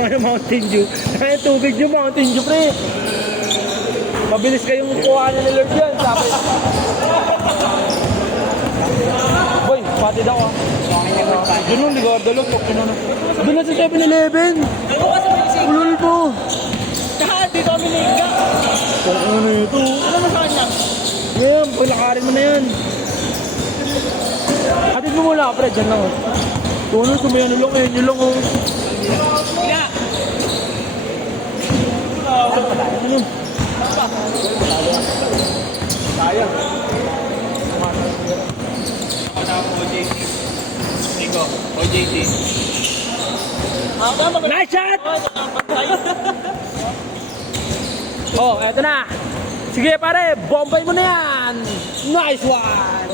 Kaya Mountain Dew. Kaya tubig nyo, Mountain Dew, pre. Mabilis kayong kuha na ni Lord yan. Tapos. Boy, patid ako ah. Doon nung ligaw, dalog. Doon na sa 7-Eleven. Ulul po. Dito kami nigga. Kung ano ito. Ano mo sa kanya? Ngayon, paglakarin mo na yan. Hatid mo muna, pre. Diyan lang. Tuno, sumayan nyo lang. Ayun nyo lang. Kaya. Ano yun? Sayang. Ako OJT. Nico, OJT. Nice shot! Oh, eto na. Sige pare, bombay mo na yan. Nice one!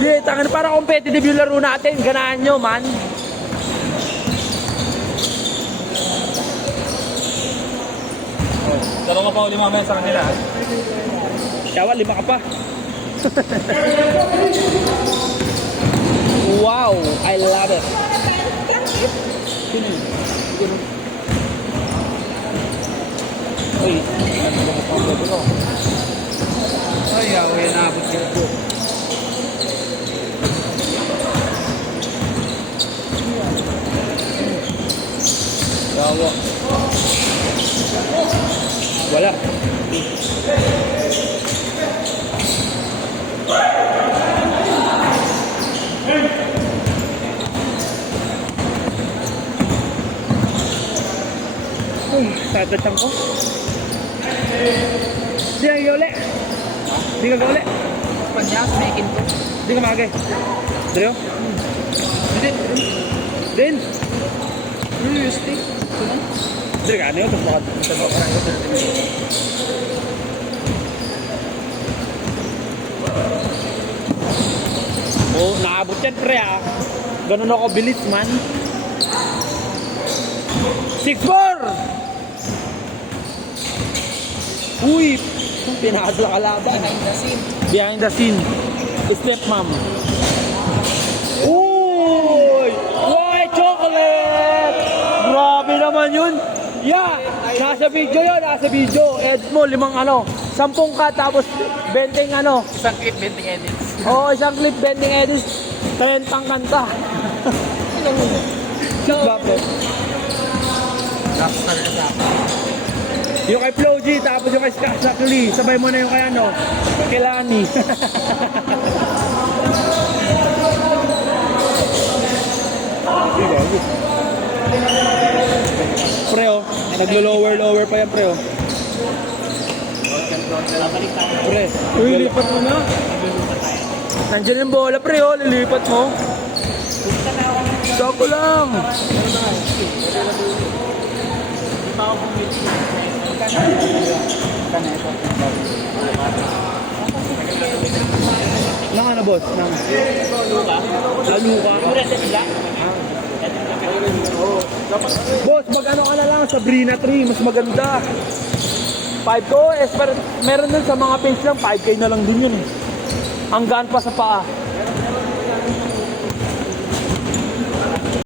Sige, tangan para competitive yung laro natin. Ganahan nyo, man. Dalawa ka pa uli mamaya sa kanila. Yawa, 5 ka pa. Wow, I love it. Uy, Ay, away na abot dito. yawa. Wala. Tatachan ko. Di ka gauli. Di ka gauli. Panyas, makin ko. Di ka magay. Drio? Hindi. Din. Ano yung stick? Drio ka, ano yun? Oh, naabot yan pre ah. Ganun ako bilis man. 6-4! Uy! Pinakasla kalaban. Behind the scene. Step mom. Uy! White chocolate! Grabe naman yun! Yeah! Nasa video yun, nasa video. Edit mo, 10 ka tapos 20 Isang clip, 20 edits. Oo, isang clip, 20 edits. 30 kanta. Bakit? Rockstar ka sa akin. Yung kay Flo G, tapos yung kay Scott Lee. Sabay mo na yung kay ano, kay Lani. Preo, naglo-lower pa yan, preo. Pre, uy, lipat mo na. Nandiyan yung bola, preo, lilipat mo. Sako lang. Nang ano boss? Nang Laluka. Boss, mag-ano ka na lang, Sabrina 3, mas maganda. 5 ko, meron dun sa mga page lang, 5K na lang din yun. Hanggaan pa sa paa.